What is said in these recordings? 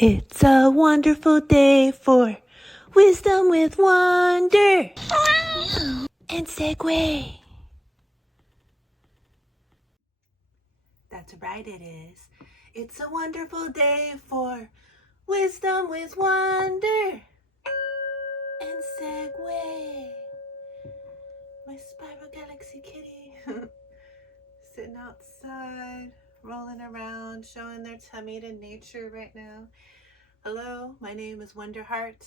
It's a wonderful day for wisdom with wonder and Segue. That's right, it is. It's a wonderful day for wisdom with wonder and Segue. My spiral galaxy kitty sitting outside, rolling around, showing their tummy to nature right now. Hello, my name is Wonder Heart.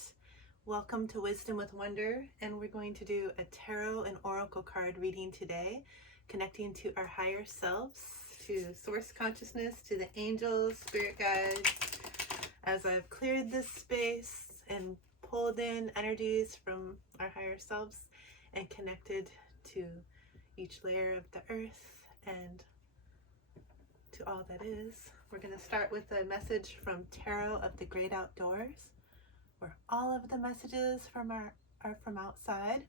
Welcome to Wisdom with Wonder, and we're going to do a tarot and oracle card reading today, connecting to our higher selves, to source consciousness, to the angels, spirit guides. As I've cleared this space and pulled in energies from our higher selves and connected to each layer of the earth and to all that is, we're going to start with a message from Tarot of the Great Outdoors, where all of the messages are from outside,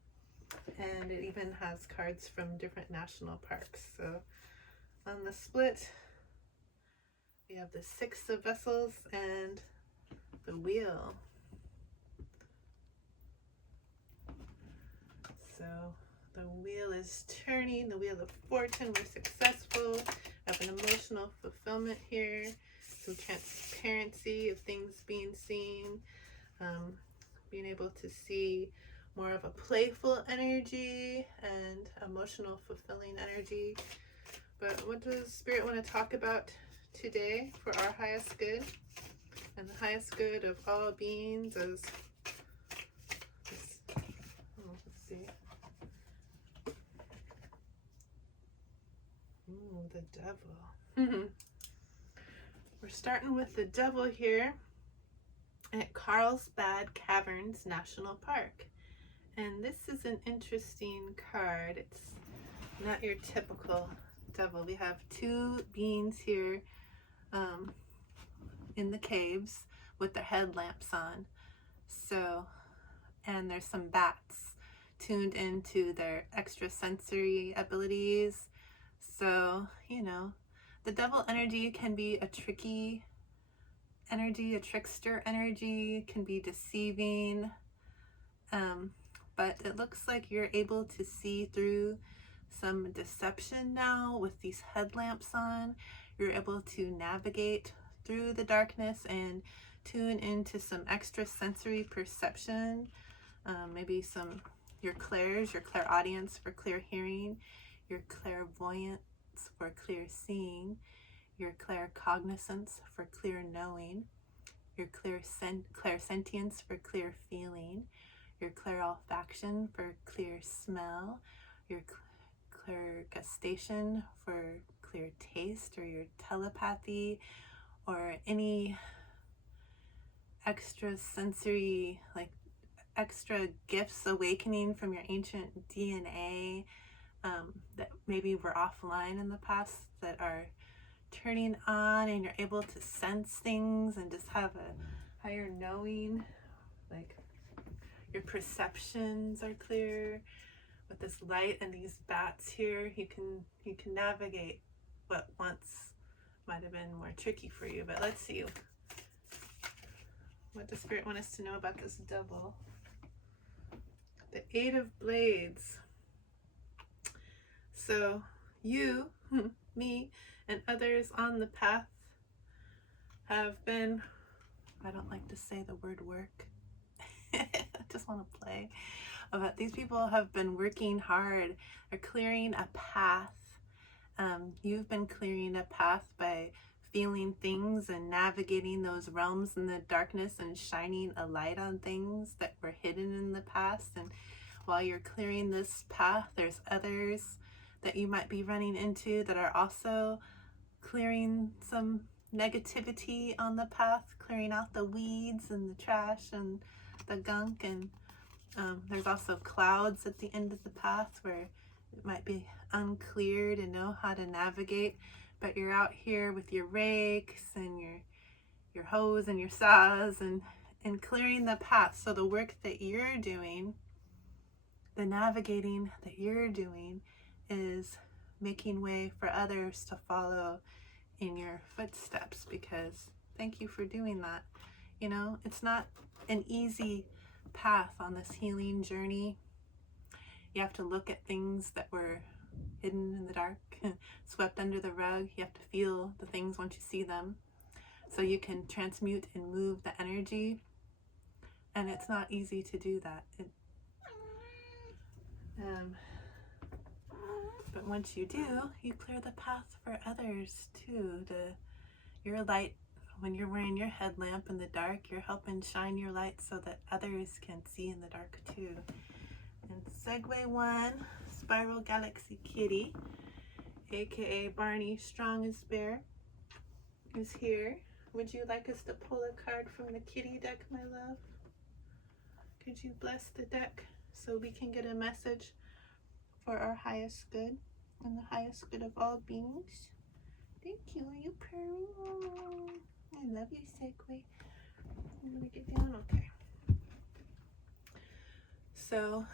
and it even has cards from different national parks. So on the split, we have the Six of Vessels and the Wheel. So the wheel is turning, the Wheel of Fortune. We're successful. Have an emotional fulfillment here, some transparency of things being seen, being able to see more of a playful energy and emotional fulfilling energy. But what does Spirit want to talk about today for our highest good and the highest good of all beings? Let's see. The Devil. We're starting with the Devil here at Carlsbad Caverns National Park. And this is an interesting card. It's not your typical devil. We have two beings here in the caves with their headlamps on. So, and there's some bats tuned into their extrasensory abilities. So, the devil energy can be a tricky energy, a trickster energy, can be deceiving. But it looks like you're able to see through some deception now with these headlamps on. You're able to navigate through the darkness and tune into some extrasensory perception. Maybe your clairs, your clairaudience for clear hearing, your clairvoyance for clear seeing, your claircognizance for clear knowing, your clairsentience for clear feeling, your clairolfaction for clear smell, your clairgustation for clear taste, or your telepathy, or any extra sensory, like extra gifts awakening from your ancient DNA that maybe were offline in the past that are turning on, and you're able to sense things and just have a higher knowing. Like your perceptions are clear. With this light and these bats here, you can navigate what once might have been more tricky for you. But let's see, what does Spirit want us to know about this devil? The Eight of Blades. So you, me, and others on the path have been, I don't like to say the word work, I just want to play, but these people have been working hard. They're clearing a path. You've been clearing a path by feeling things and navigating those realms in the darkness and shining a light on things that were hidden in the past. And while you're clearing this path, there's others that you might be running into that are also clearing some negativity on the path, clearing out the weeds and the trash and the gunk. And there's also clouds at the end of the path where it might be unclear to know how to navigate, but you're out here with your rakes and your hoes and your saws and clearing the path. So the work that you're doing, the navigating that you're doing, is making way for others to follow in your footsteps, because thank you for doing that. You know, it's not an easy path on this healing journey. You have to look at things that were hidden in the dark, swept under the rug. You have to feel the things once you see them, so you can transmute and move the energy. And it's not easy to do that. But once you do, you clear the path for others too. Your light, when you're wearing your headlamp in the dark, you're helping shine your light so that others can see in the dark too. And Segue 1, Spiral Galaxy Kitty, aka Barney Strong as Bear, is here. Would you like us to pull a card from the kitty deck, my love? Could you bless the deck so we can get a message for our highest good and the highest good of all beings? Thank you. Are you purring? Oh, I love you, Segue. I'm gonna get down. Okay. So,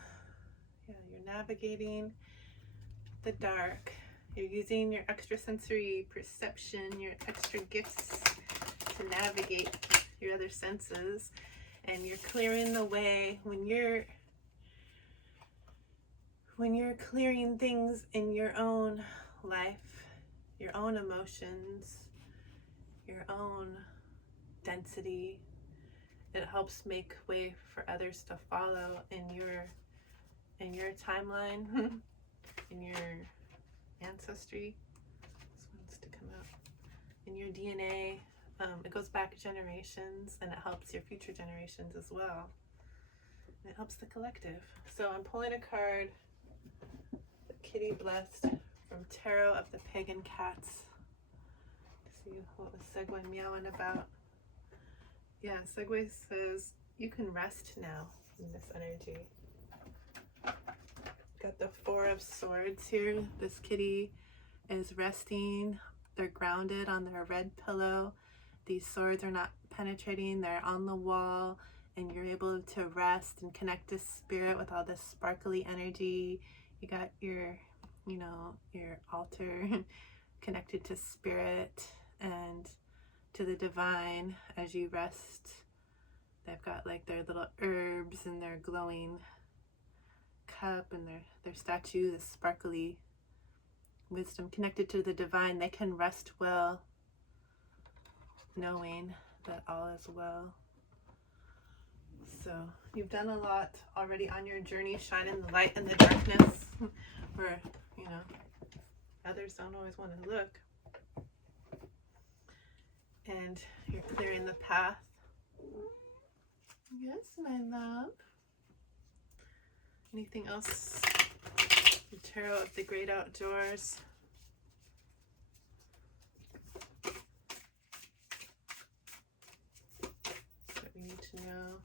yeah, you're navigating the dark. You're using your extrasensory perception, your extra gifts to navigate your other senses, and you're clearing the way when you're clearing things in your own life, your own emotions, your own density. It helps make way for others to follow in your timeline, in your ancestry. This wants to come out. In your DNA. It goes back generations, and it helps your future generations as well. And it helps the collective. So I'm pulling a card, the Kitty Blessed, from Tarot of the Pagan Cats. See what was Segue meowing about. Yeah, Segue says you can rest now in this energy. Got the Four of Swords here. This kitty is resting. They're grounded on their red pillow. These swords are not penetrating, they're on the wall, and you're able to rest and connect to spirit with all this sparkly energy. You got your altar connected to spirit and to the divine as you rest. They've got like their little herbs and their glowing cup and their statue, the sparkly wisdom connected to the divine. They can rest well, knowing that all is well. So you've done a lot already on your journey, shining the light in the darkness where, others don't always want to look. And you're clearing the path. Yes, my love. Anything else? The Tarot of the Great Outdoors. What we need to know.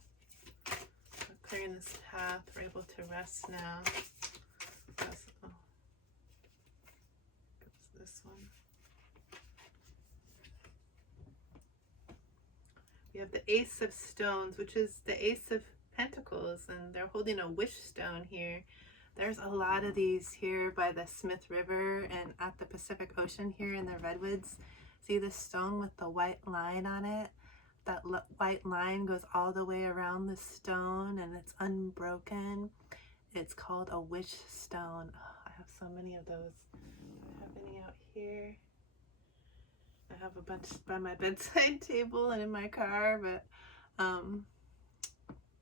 We're clearing this path. We're able to rest now. This one. We have the Ace of Stones, which is the Ace of Pentacles, and they're holding a wish stone here. There's a lot of these here by the Smith River and at the Pacific Ocean here in the Redwoods. See the stone with the white line on it? That white line goes all the way around the stone and it's unbroken. It's called a wish stone. Oh, I have so many of those. Do I have any out here? I have a bunch by my bedside table and in my car, but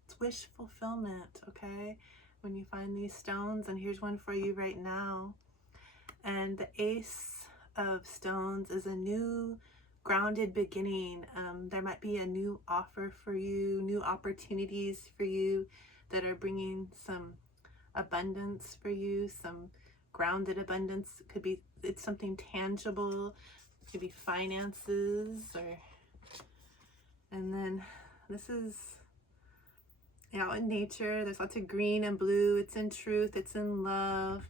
it's wish fulfillment, okay? When you find these stones, and here's one for you right now. And the Ace of Stones is a new grounded beginning. There might be a new offer for you, new opportunities for you that are bringing some abundance for you, some grounded abundance. It's something tangible. It could be finances, and then this is out in nature. There's lots of green and blue. It's in truth, it's in love,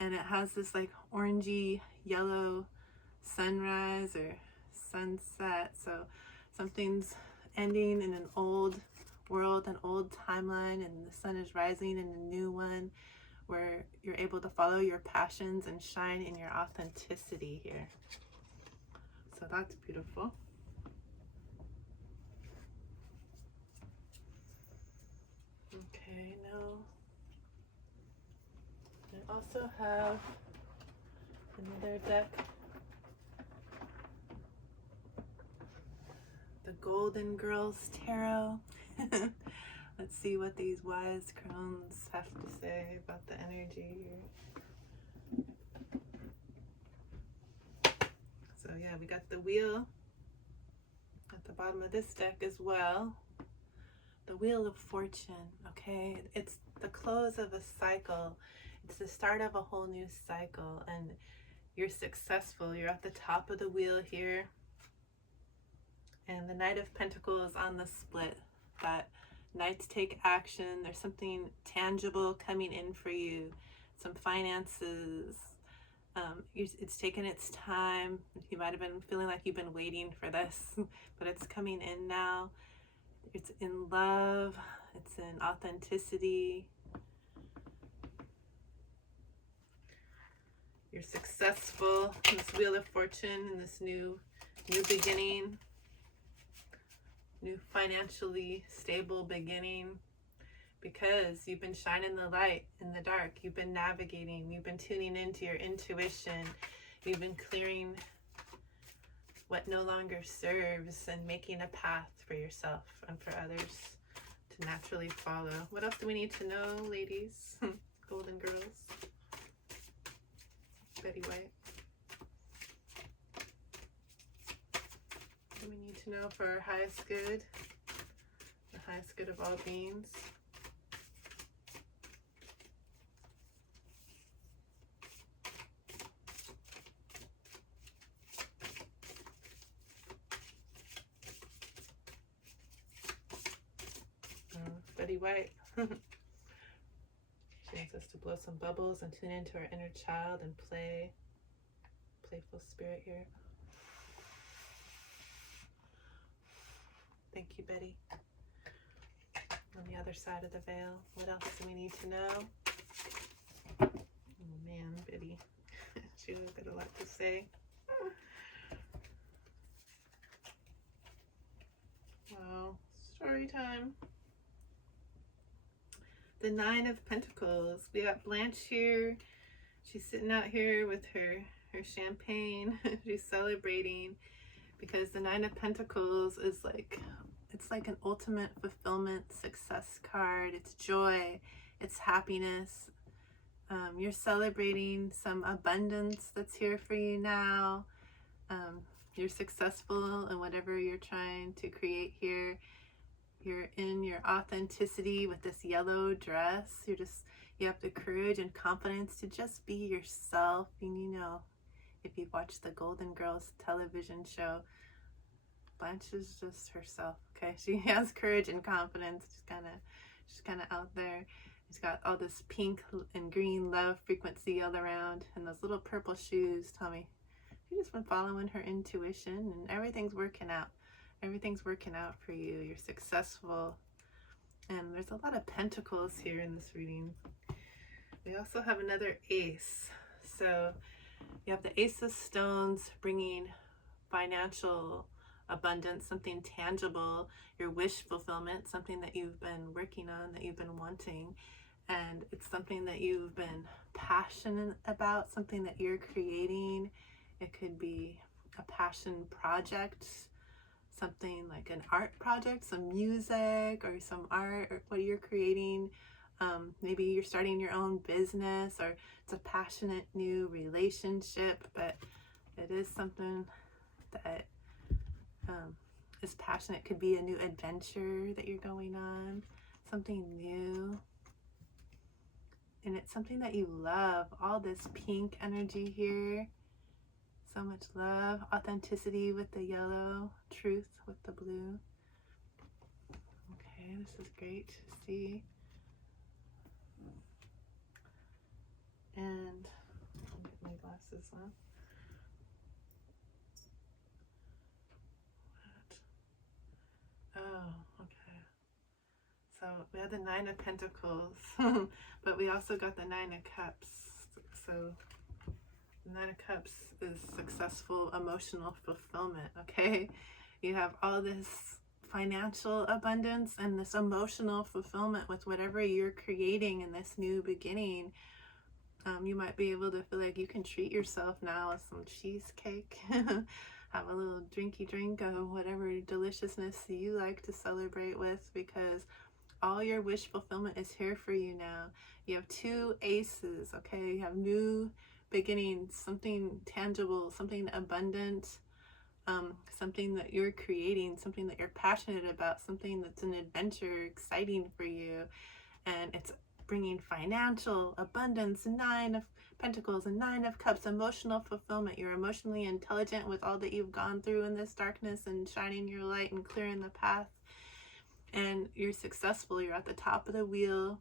and it has this like orangey yellow sunrise or sunset. So something's ending in an old world, an old timeline, and the sun is rising in a new one where you're able to follow your passions and shine in your authenticity here. So that's beautiful. also have another deck, the Golden Girls Tarot. Let's see what these wise crones have to say about the energy here. So yeah, we got the wheel at the bottom of this deck as well. The Wheel of Fortune, okay? It's the close of a cycle. It's the start of a whole new cycle, and you're successful. You're at the top of the wheel here. And the Knight of Pentacles on the split. That Knights take action. There's something tangible coming in for you. Some finances. It's taken its time. You might have been feeling like you've been waiting for this, but it's coming in now. It's in love. It's in authenticity. You're successful in this Wheel of Fortune, in this new beginning, new financially stable beginning, because you've been shining the light in the dark. You've been navigating. You've been tuning into your intuition. You've been clearing what no longer serves and making a path for yourself and for others to naturally follow. What else do we need to know, ladies? Golden girls. Betty White. What do we need to know for our highest good? The highest good of all beings. Betty White. She wants us to blow some bubbles and tune into our inner child and play. Playful spirit here. Thank you, Betty. On the other side of the veil, what else do we need to know? Oh man, Betty. She's got a lot to say. Wow, story time. The Nine of Pentacles. We got Blanche here. She's sitting out here with her champagne. She's celebrating because the Nine of Pentacles is like, it's like an ultimate fulfillment success card. It's joy. It's happiness. You're celebrating some abundance that's here for you now. You're successful in whatever you're trying to create here. You're in your authenticity with this yellow dress. You have the courage and confidence to just be yourself. And you know, if you've watched the Golden Girls television show, Blanche is just herself, okay? She has courage and confidence. She's kind of out there. She's got all this pink and green love frequency all around, and those little purple shoes tell me she's just been following her intuition, and everything's working out. Everything's working out for you. You're successful. And there's a lot of pentacles here in this reading. We also have another ace. So you have the Ace of Stones bringing financial abundance, something tangible, your wish fulfillment, something that you've been working on, that you've been wanting. And it's something that you've been passionate about, something that you're creating. It could be a passion project, something like an art project, some music or some art, or what you're creating. Maybe you're starting your own business, or it's a passionate new relationship, but it is something that is passionate. It could be a new adventure that you're going on, something new. And it's something that you love. All this pink energy here. So much love, authenticity with the yellow, truth with the blue. Okay, this is great to see. And I'll get my glasses on. Oh, okay. So we have the Nine of Pentacles, but we also got the Nine of Cups. So the Nine of Cups is successful emotional fulfillment, okay? You have all this financial abundance and this emotional fulfillment with whatever you're creating in this new beginning. You might be able to feel like you can treat yourself now with some cheesecake. Have a little drinky drink of whatever deliciousness you like to celebrate with, because all your wish fulfillment is here for you now. You have 2 aces, okay? You have new beginnings, something tangible, something abundant, something that you're creating, something that you're passionate about, something that's an adventure, exciting for you. And it's bringing financial abundance, 9 of Pentacles and 9 of Cups, emotional fulfillment. You're emotionally intelligent with all that you've gone through in this darkness, and shining your light and clearing the path. And you're successful. You're at the top of the wheel.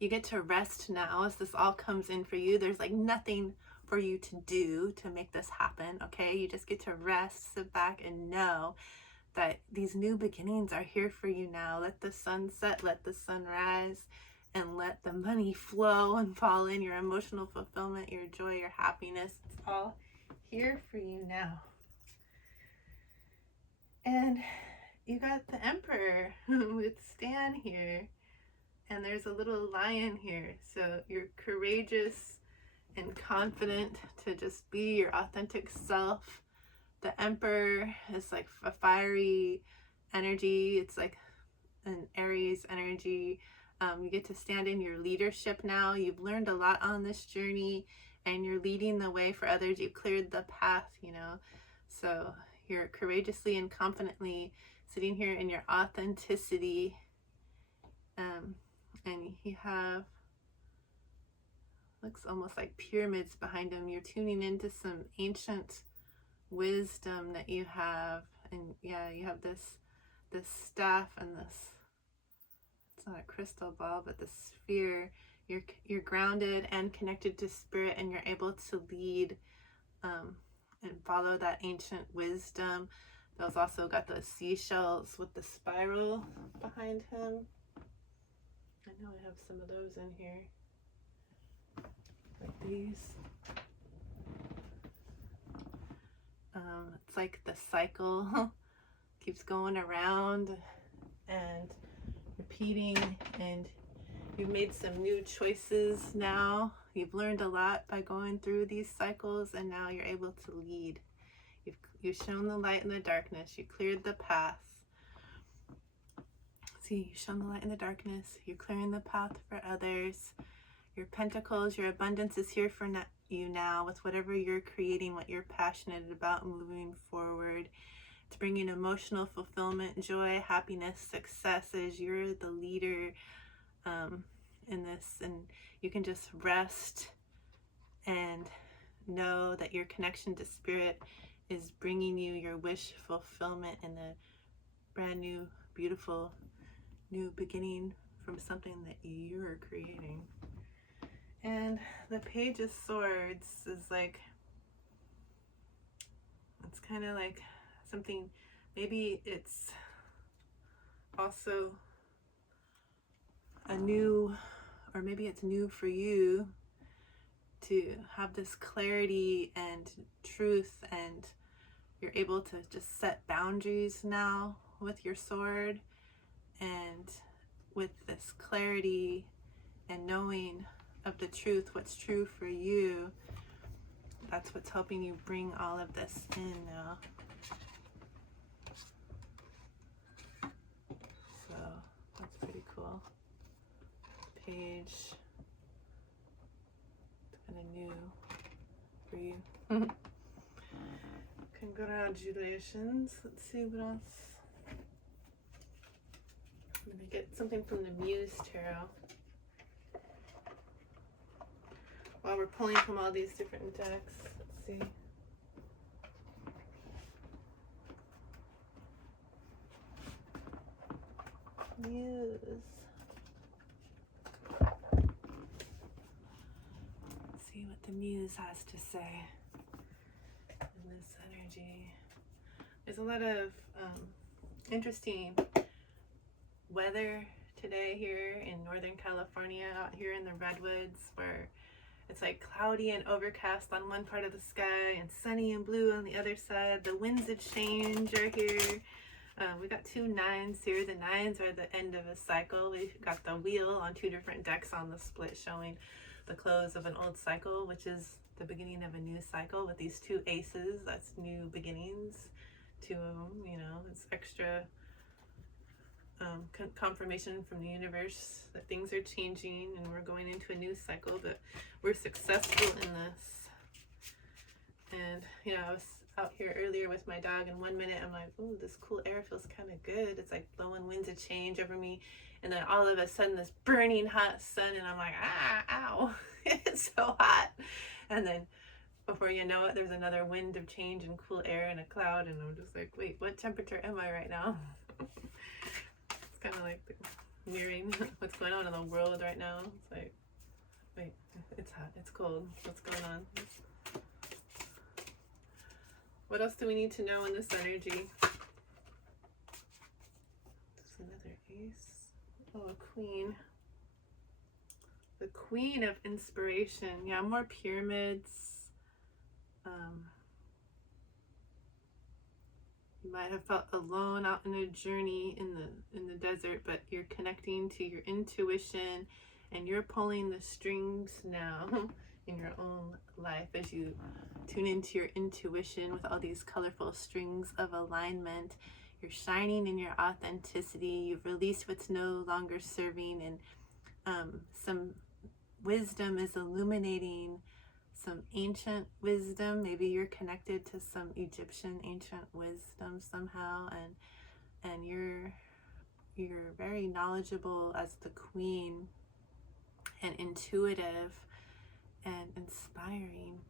You get to rest now as this all comes in for you. There's like nothing for you to do to make this happen, okay? You just get to rest, sit back, and know that these new beginnings are here for you now. Let the sun set, let the sun rise, and let the money flow and fall in. Your emotional fulfillment, your joy, your happiness, it's all here for you now. And you got the Emperor with Stan here, and there's a little lion here. So you're courageous and confident to just be your authentic self. The Emperor is like a fiery energy. It's like an Aries energy. You get to stand in your leadership now. You've learned a lot on this journey, and you're leading the way for others. You've cleared the path, you know. So you're courageously and confidently sitting here in your authenticity. And you have, looks almost like pyramids behind him. You're tuning into some ancient wisdom that you have. And yeah, you have this staff and this, it's not a crystal ball, but the sphere. You're grounded and connected to spirit, and you're able to lead and follow that ancient wisdom. Those also got those seashells with the spiral behind him. I know I have some of those in here, like these. It's like the cycle keeps going around and repeating, and you've made some new choices now. You've learned a lot by going through these cycles, and now you're able to lead. You've shown the light in the darkness. You cleared the path. See, you've shown the light in the darkness. You're clearing the path for others. Your pentacles, your abundance is here for you now with whatever you're creating, what you're passionate about moving forward. It's bringing emotional fulfillment, joy, happiness, success as you're the leader in this. And you can just rest and know that your connection to spirit is bringing you your wish fulfillment and a brand new, beautiful, new beginning from something that you're creating. And the Page of Swords is like, it's kind of like something, maybe it's also a new, or maybe it's new for you to have this clarity and truth, and you're able to just set boundaries now with your sword, and with this clarity and knowing of the truth, what's true for you. That's what's helping you bring all of this in now. So that's pretty cool. Page, kind of new for you. Congratulations. Let's see what else. I'm gonna get something from the Muse Tarot. While we're pulling from all these different decks, let's see. Muse. Let's see what the Muse has to say in this energy. There's a lot of interesting weather today here in Northern California, out here in the redwoods, where it's like cloudy and overcast on one part of the sky and sunny and blue on the other side. The winds of change are here. We got 2 9s here. The 9s are the end of a cycle. We've got the wheel on 2 different decks on the split showing the close of an old cycle, which is the beginning of a new cycle with these two aces. That's new beginnings. To, you know, it's extra confirmation from the universe that things are changing and we're going into a new cycle, but we're successful in this. And, you know, I was out here earlier with my dog, and 1 minute I'm like, ooh, this cool air feels kind of good. It's like blowing winds of change over me. And then all of a sudden, this burning hot sun, and I'm like, ow, it's so hot. And then before you know it, there's another wind of change and cool air and a cloud, and I'm just like, wait, what temperature am I right now? It's kind of like mirroring what's going on in the world right now. It's like, wait, it's hot, it's cold, what's going on? What else do we need to know in this energy? There's another ace. Oh, a queen. The queen of inspiration. Yeah, more pyramids. You might have felt alone out in a journey in the desert, but you're connecting to your intuition and you're pulling the strings now in your own life as you tune into your intuition with all these colorful strings of alignment. You're shining in your authenticity. You've released what's no longer serving, and some wisdom is illuminating, some ancient wisdom. Maybe you're connected to some Egyptian ancient wisdom somehow, and you're very knowledgeable as the queen, and intuitive and inspiring.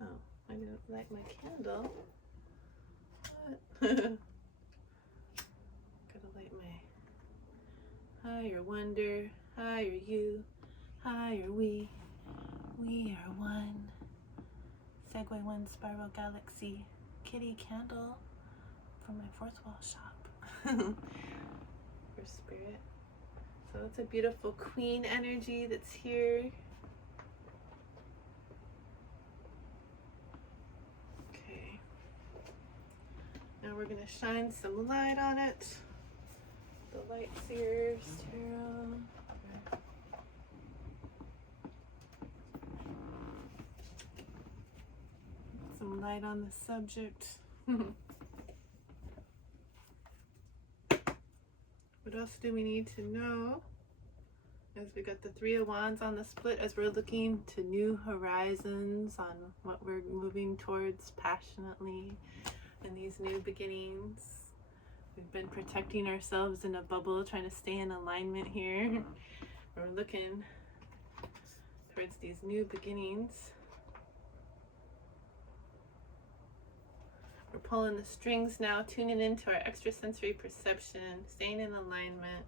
Oh, I didn't light my candle. What? Gotta light my higher wonder, higher you, higher we. We are one. Segue One Spiral Galaxy kitty candle from my fourth wall shop. For spirit. So it's a beautiful queen energy that's here. Okay. Now we're going to shine some light on it. The light seers tarot. Some light on the subject. What else do we need to know? As we got the Three of Wands on the split, as we're looking to new horizons on what we're moving towards passionately in these new beginnings. We've been protecting ourselves in a bubble, trying to stay in alignment here. We're looking towards these new beginnings. We're pulling the strings now, tuning into our extrasensory perception, staying in alignment,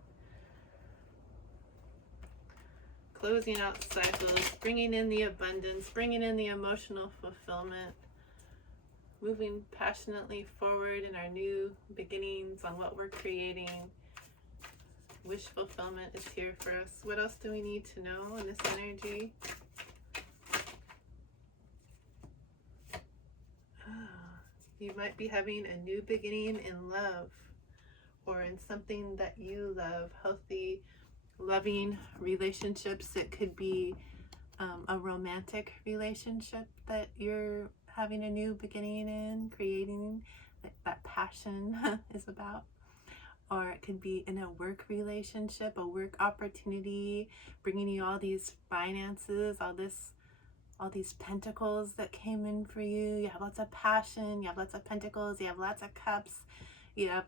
closing out cycles, bringing in the abundance, bringing in the emotional fulfillment, moving passionately forward in our new beginnings on what we're creating. Wish fulfillment is here for us. What else do we need to know in this energy? You might be having a new beginning in love or in something that you love, healthy, loving relationships. It could be a romantic relationship that you're having a new beginning in, creating, that passion is about. Or it could be in a work relationship, a work opportunity, bringing you all these finances, all these pentacles that came in for you. You have lots of passion, you have lots of pentacles, you have lots of cups, you have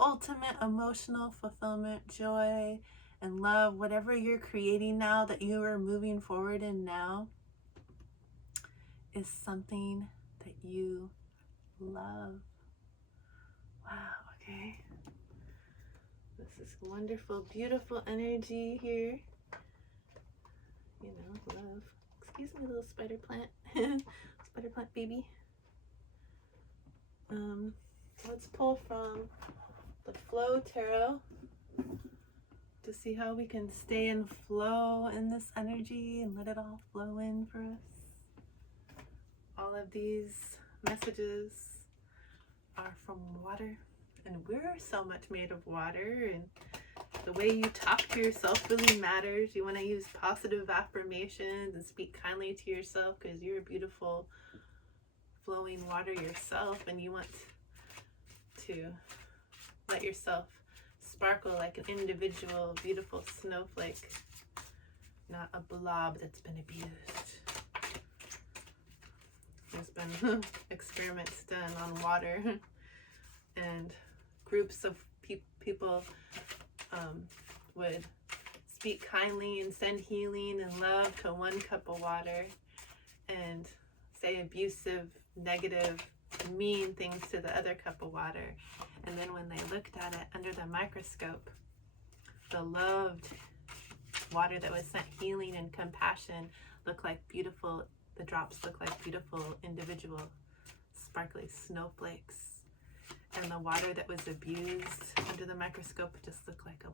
ultimate emotional fulfillment, joy, and love. Whatever you're creating now that you are moving forward in now is something that you love. Wow, okay. This is wonderful, beautiful energy here. You know, love. Excuse me, little spider plant. Spider plant baby. Let's pull from the Flow Tarot to see how we can stay in flow in this energy and let it all flow in for us. All of these messages are from water, and we're so much made of water, and The way you talk to yourself really matters. You want to use positive affirmations and speak kindly to yourself because you're a beautiful flowing water yourself, and you want to let yourself sparkle like an individual beautiful snowflake, not a blob that's been abused. There's been experiments done on water, and groups of people would speak kindly and send healing and love to 1 cup of water, and say abusive, negative, mean things to the other cup of water. And then when they looked at it under the microscope, the loved water that was sent healing and compassion looked like beautiful, the drops looked like beautiful individual sparkly snowflakes. And the water that was abused under the microscope just looked like a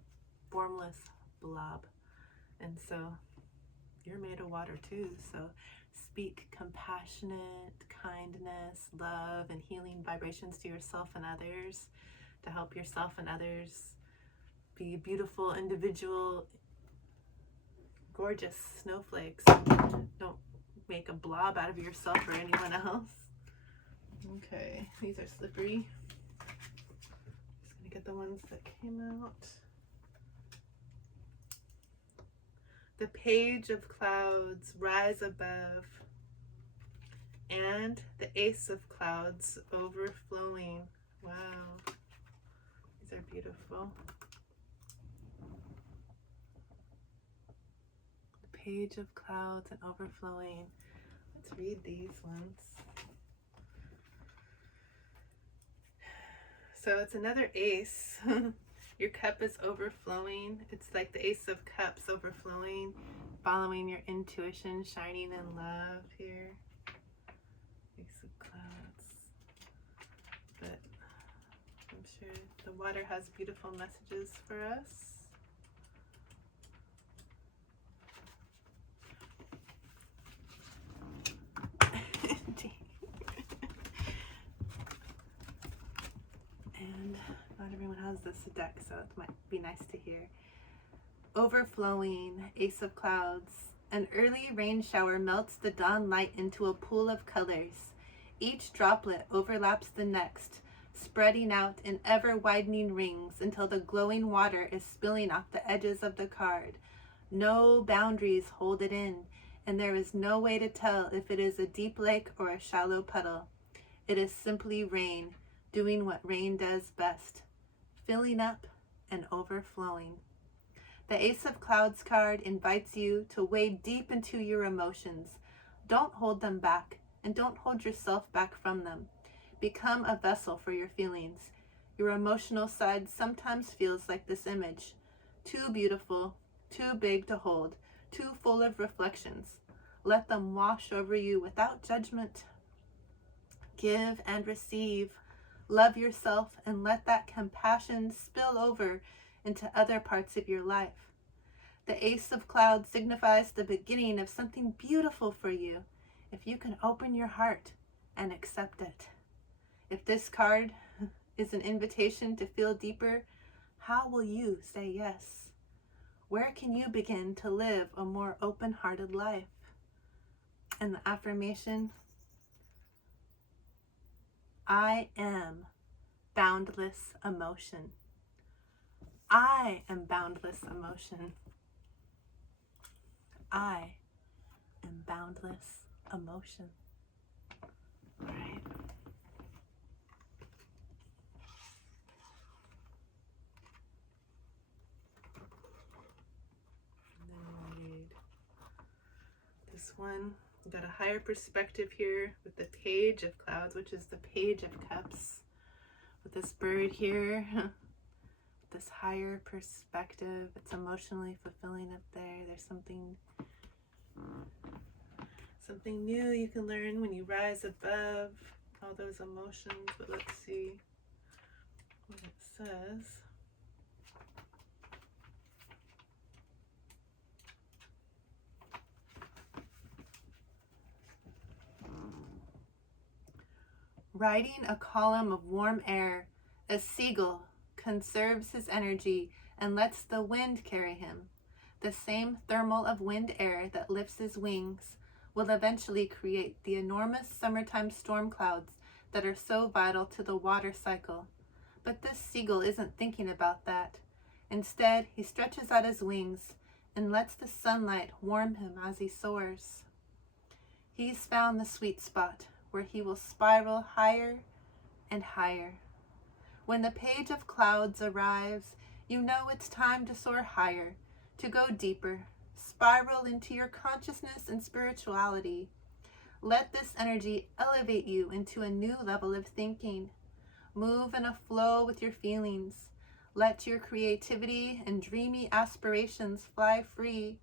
formless blob. And so you're made of water too. So speak compassionate, kindness, love, and healing vibrations to yourself and others to help yourself and others be beautiful, individual, gorgeous snowflakes. Don't make a blob out of yourself or anyone else. Okay, these are slippery. Just gonna get the ones that came out. The page of clouds rise above, and the ace of clouds overflowing. Wow, these are beautiful. The page of clouds and overflowing. Let's read these ones. So it's another ace. Your cup is overflowing. It's like the Ace of Cups overflowing, following your intuition, shining in love here. Ace of Clouds. But I'm sure the water has beautiful messages for us. And not everyone has this deck, so it might be nice to hear. Overflowing, Ace of Clouds. An early rain shower melts the dawn light into a pool of colors. Each droplet overlaps the next, spreading out in ever-widening rings until the glowing water is spilling off the edges of the card. No boundaries hold it in, and there is no way to tell if it is a deep lake or a shallow puddle. It is simply rain, doing what rain does best, filling up and overflowing. The Ace of Clouds card invites you to wade deep into your emotions. Don't hold them back, and don't hold yourself back from them. Become a vessel for your feelings. Your emotional side sometimes feels like this image. Too beautiful, too big to hold, too full of reflections. Let them wash over you without judgment. Give and receive. Love yourself and let that compassion spill over into other parts of your life. The Ace of Clouds signifies the beginning of something beautiful for you if you can open your heart and accept it. If this card is an invitation to feel deeper, how will you say yes? Where can you begin to live a more open-hearted life? And the affirmation, I am boundless emotion. I am boundless emotion. I am boundless emotion. All right. And then we'll read this one. We got a higher perspective here with the Page of Clouds, which is the Page of Cups. With this bird here, this higher perspective, it's emotionally fulfilling up there. There's something new you can learn when you rise above all those emotions. But let's see what it says. Riding a column of warm air, a seagull conserves his energy and lets the wind carry him. The same thermal of wind air that lifts his wings will eventually create the enormous summertime storm clouds that are so vital to the water cycle. But this seagull isn't thinking about that. Instead, he stretches out his wings and lets the sunlight warm him as he soars. He's found the sweet spot where he will spiral higher and higher. When the page of clouds arrives, you know it's time to soar higher, to go deeper, spiral into your consciousness and spirituality. Let this energy elevate you into a new level of thinking. Move in a flow with your feelings. Let your creativity and dreamy aspirations fly free.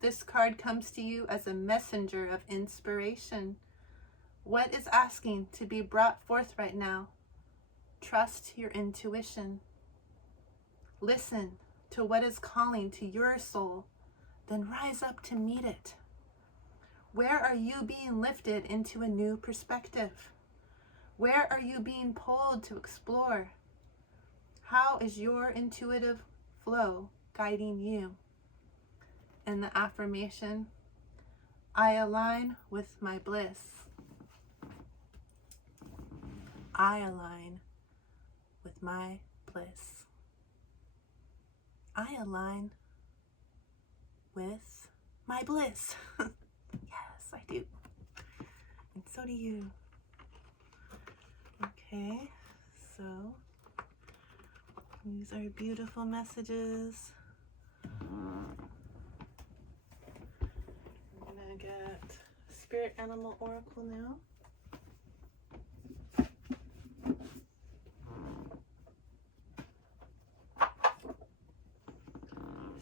This card comes to you as a messenger of inspiration. What is asking to be brought forth right now? Trust your intuition. Listen to what is calling to your soul, then rise up to meet it. Where are you being lifted into a new perspective? Where are you being pulled to explore? How is your intuitive flow guiding you? And the affirmation, I align with my bliss. I align with my bliss. I align with my bliss. Yes, I do. And so do you. Okay, so these are beautiful messages. I'm gonna get Spirit Animal Oracle now.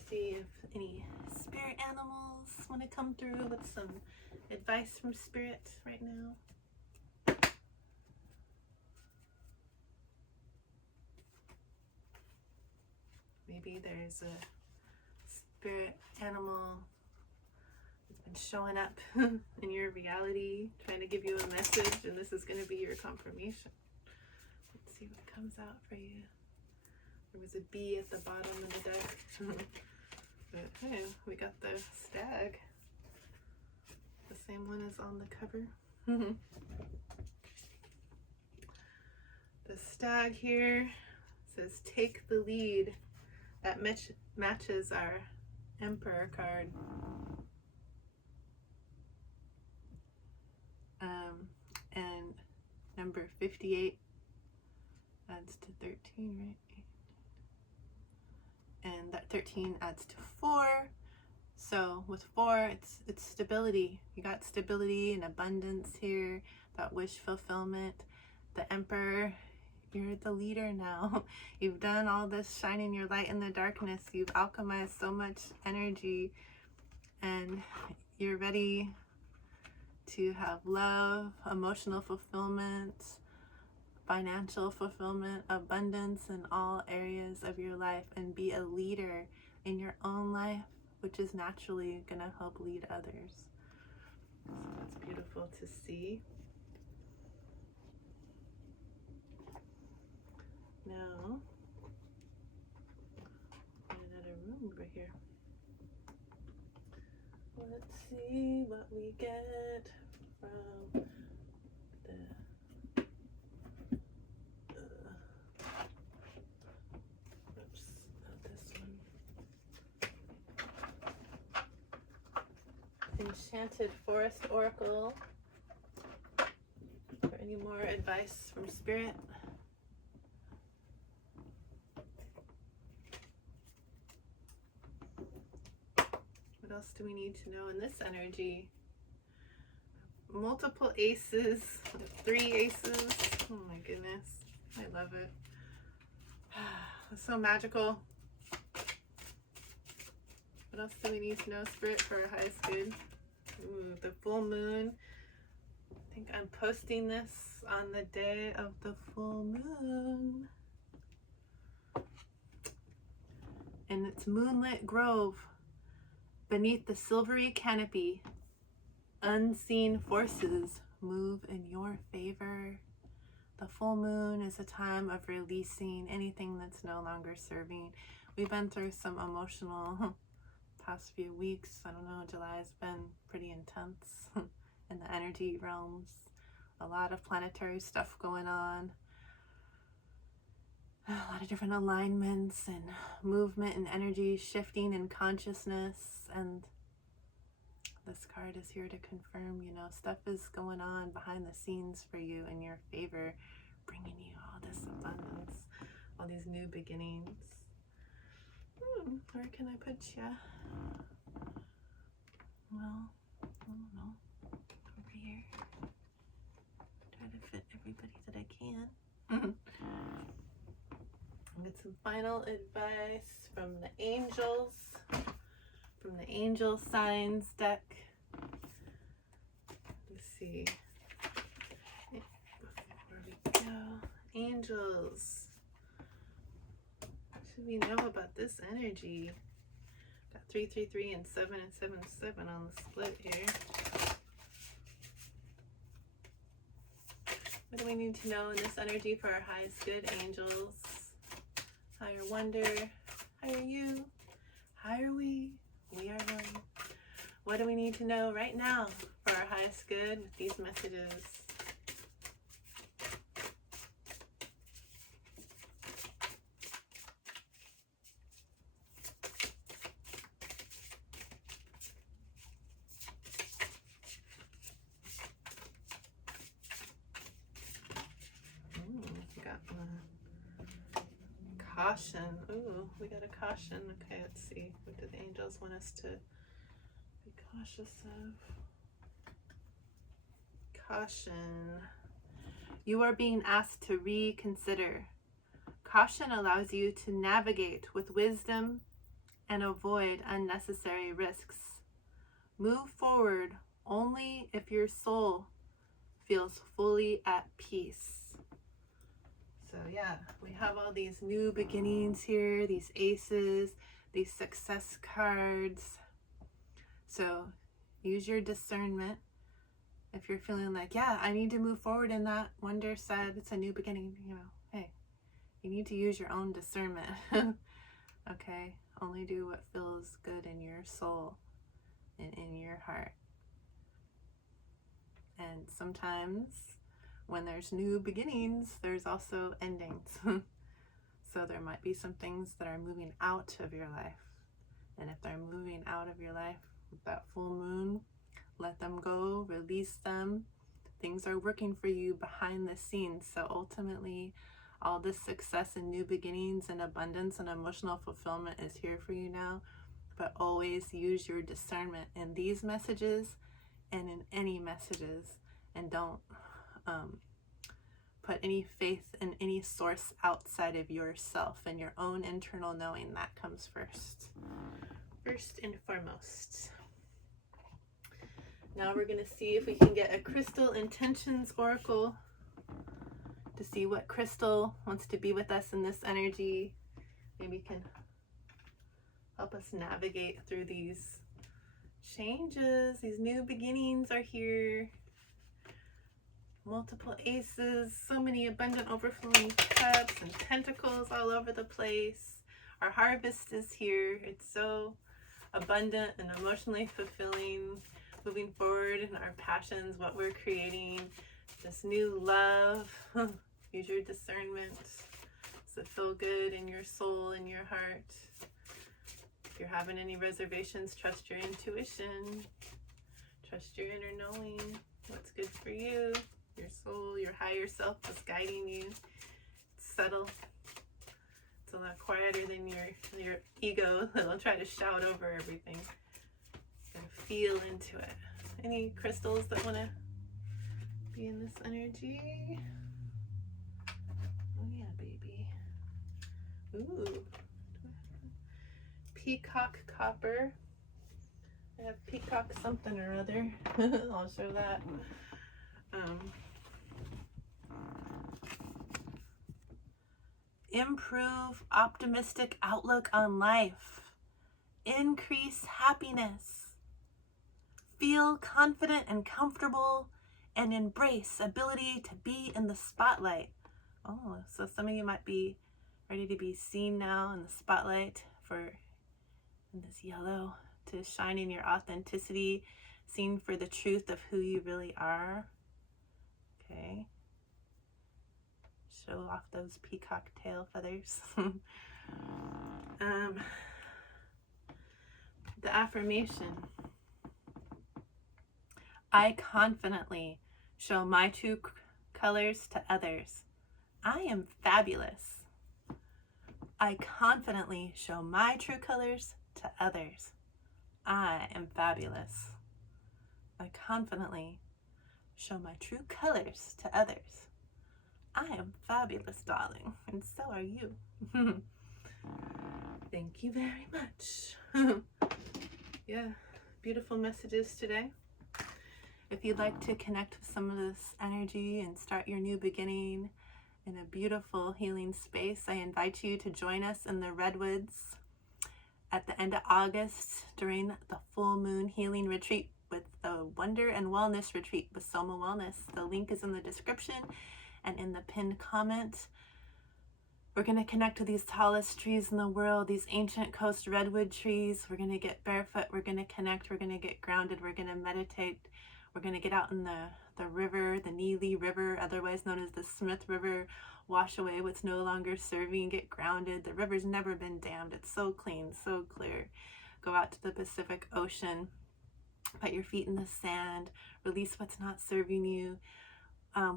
See if any spirit animals want to come through with some advice from Spirit right now. Maybe there's a spirit animal that's been showing up in your reality, trying to give you a message, and this is going to be your confirmation. Let's see what comes out for you. There was a bee at the bottom of the deck. But hey, we got the stag. The same one as on the cover. The stag here says, take the lead. That matches our Emperor card. And number 58 adds to 13, right? And that 13 adds to 4. So with 4, it's stability. You got stability and abundance here, that wish fulfillment. The Emperor, you're the leader now. You've done all this shining your light in the darkness. You've alchemized so much energy, and you're ready to have love, emotional fulfillment, financial fulfillment, abundance in all areas of your life, and be a leader in your own life, which is naturally going to help lead others. So that's beautiful to see. Now, another room over here. Let's see what we get from the oops, not this one. Enchanted Forest Oracle. For any more advice from Spirit? What else do we need to know in this energy? Multiple aces, 3 aces. Oh my goodness, I love it. It's so magical. What else do we need to know, Spirit, for our highest good? Ooh, the full moon. I think I'm posting this on the day of the full moon. And it's Moonlit Grove. Beneath the silvery canopy, unseen forces move in your favor. The full moon is a time of releasing anything that's no longer serving. we've been through some emotional past few weeks. I don't know, July's been pretty intense in the energy realms. A lot of planetary stuff going on. A lot of different alignments and movement and energy shifting in consciousness. And this card is here to confirm, you know, stuff is going on behind the scenes for you in your favor, bringing you all this abundance, all these new beginnings. Where can I put you? Well, I don't know. Over here. Try to fit everybody that I can. I'll get some final advice from the angels, from the angel signs deck. Let's see. Before we go, angels. What should we know about this energy? Got 333 and 7 on the split here. What do we need to know in this energy for our highest good, angels? Higher wonder, higher you, higher we are one. What do we need to know right now for our highest good with these messages? Caution. Ooh, we got a caution. Okay, let's see. What do the angels want us to be cautious of? Caution. You are being asked to reconsider. Caution allows you to navigate with wisdom and avoid unnecessary risks. Move forward only if your soul feels fully at peace. So yeah, we have all these new beginnings here, these aces, these success cards. So use your discernment. If you're feeling like, yeah, I need to move forward in that wonder said it's a new beginning, you know, hey, you need to use your own discernment. Okay, only do what feels good in your soul and in your heart. And sometimes when there's new beginnings, there's also endings. So there might be some things that are moving out of your life. And if they're moving out of your life with that full moon, let them go, release them. Things are working for you behind the scenes. So ultimately, all this success and new beginnings and abundance and emotional fulfillment is here for you now. But always use your discernment in these messages and in any messages. And don't put any faith in any source outside of yourself and your own internal knowing. That comes first and foremost. Now we're going to see if we can get a crystal intentions oracle to see what crystal wants to be with us in this energy. Maybe can help us navigate through these changes. These new beginnings are here. Multiple aces, so many abundant overflowing cups and pentacles all over the place. Our harvest is here. It's so abundant and emotionally fulfilling. Moving forward in our passions, what we're creating, this new love. Use your discernment. Does it feel good in your soul, in your heart? If you're having any reservations, trust your intuition. Trust your inner knowing. What's good for you. Your soul, your higher self is guiding you. It's subtle. It's a lot quieter than your ego that'll try to shout over everything. Gotta feel into it. Any crystals that want to be in this energy? Oh yeah, baby. Ooh. Peacock copper. I have peacock something or other. I'll show that. Improve optimistic outlook on life. Increase happiness. Feel confident and comfortable and embrace ability to be in the spotlight. Oh, so some of you might be ready to be seen now in the spotlight in this yellow, to shine in your authenticity, seen for the truth of who you really are. Okay. Show off those peacock tail feathers. The affirmation. I confidently show my true colors to others. I am fabulous. I confidently show my true colors to others. I am fabulous. I confidently show my true colors to others. I am fabulous, darling, and so are you. Thank you very much. Yeah, beautiful messages today. If you'd like to connect with some of this energy and start your new beginning in a beautiful healing space, I invite you to join us in the Redwoods at the end of August during the full moon healing retreat with the Wonder and Wellness Retreat with Soma Wellness. The link is in the description and in the pinned comment. We're going to connect with these tallest trees in the world, these ancient coast redwood trees. We're going to get barefoot. We're going to connect. We're going to get grounded. We're going to meditate. We're going to get out in the river, the Neely River, otherwise known as the Smith River, wash away what's no longer serving, get grounded. The river's never been dammed. It's so clean, so clear. Go out to the Pacific Ocean. Put your feet in the sand. Release what's not serving you.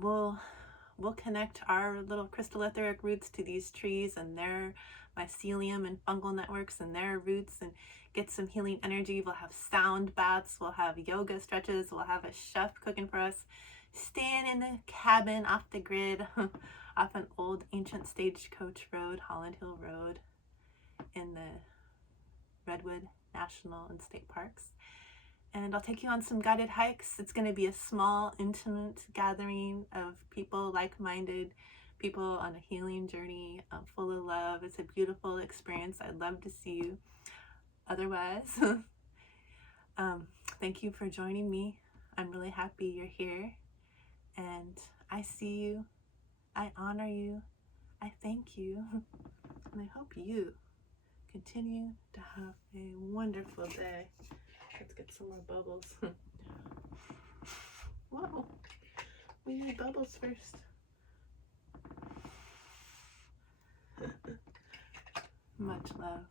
We'll connect our little crystal etheric roots to these trees and their mycelium and fungal networks and their roots, and get some healing energy. We'll have sound baths. We'll have yoga stretches. We'll have a chef cooking for us. Staying in a cabin off the grid, off an old ancient stagecoach road, Holland Hill Road, in the Redwood National and State Parks. And I'll take you on some guided hikes. It's going to be a small, intimate gathering of people, like-minded people on a healing journey, full of love. It's a beautiful experience. I'd love to see you. Otherwise, thank you for joining me. I'm really happy you're here. And I see you. I honor you. I thank you. And I hope you continue to have a wonderful day. Let's get some more bubbles. Whoa, we need bubbles first. Much love.